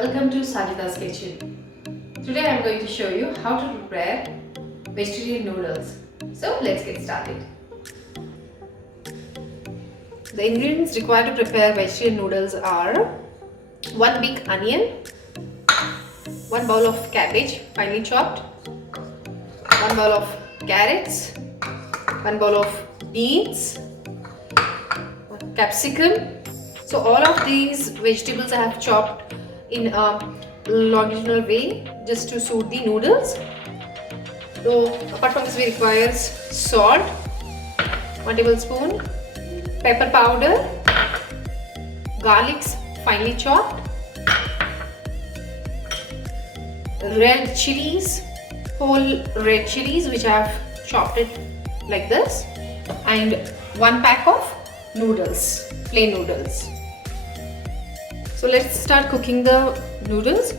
Welcome to Sajida's kitchen. Today I am going to show you how to prepare vegetarian noodles. So let's get started. The ingredients required to prepare vegetarian noodles are 1 big onion, 1 bowl of cabbage finely chopped, 1 bowl of carrots, 1 bowl of beans, capsicum. So all of these vegetables I have chopped in a longitudinal way just to suit the noodles. So apart from this we require salt, 1 tablespoon, pepper powder, garlics finely chopped, red chilies, whole red chilies which I have chopped it like this, and 1 pack of noodles, plain noodles. So let's start cooking the noodles.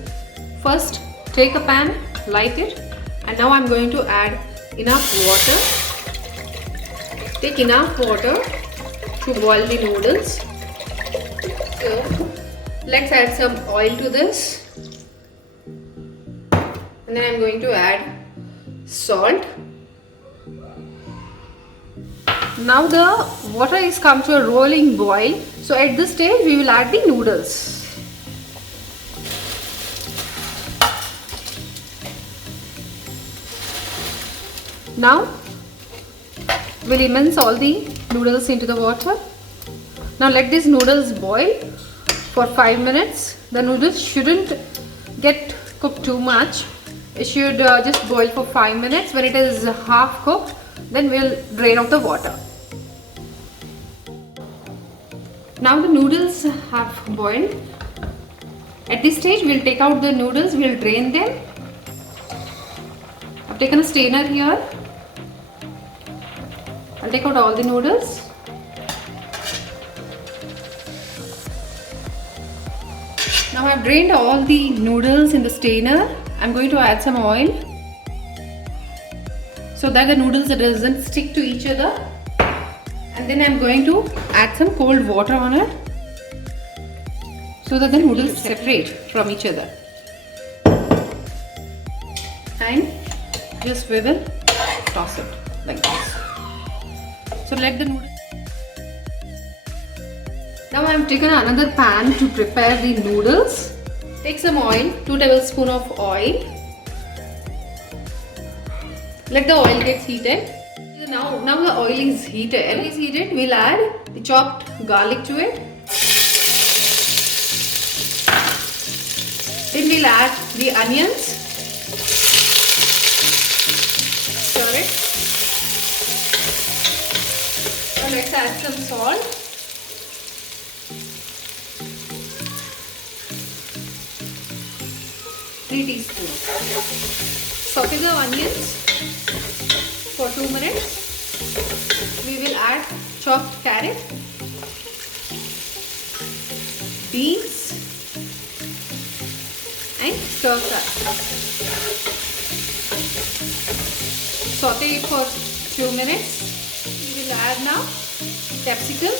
First take a pan, light it, and now I'm going to add enough water. Take enough water to boil the noodles. So let's add some oil to this, and then I'm going to add salt. Now the water is come to a rolling boil. So at this stage we will add the noodles. Now we'll immerse all the noodles into the water. Now let these noodles boil for 5 minutes. The noodles shouldn't get cooked too much. It should just boil for 5 minutes. When it is half cooked, then we'll drain out the water. Now the noodles have boiled. At this stage we'll take out the noodles, we'll drain them. I've taken a strainer here. I'll take out all the noodles. Now I've drained all the noodles in the strainer. I'm going to add some oil so that the noodles doesn't stick to each other. And then I'm going to add some cold water on it so that the noodles separate from each other. And just we will toss it like this. So let the noodles. Now I have taken another pan to prepare the noodles. Take some oil, 2 tablespoons of oil. Let the oil get heated. Now the oil is heated. We'll add the chopped garlic to it. Then we'll add the onions. Stir it. Now let's add some salt. 3 teaspoons. Saute the onions for 2 minutes. We will add chopped carrot, beans, and stir fry. Saute it for 2 minutes. We will add now capsicum.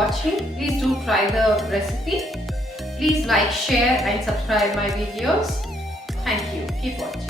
watching. Please do try the recipe. Please like, share and subscribe my videos. Thank you. Keep watching.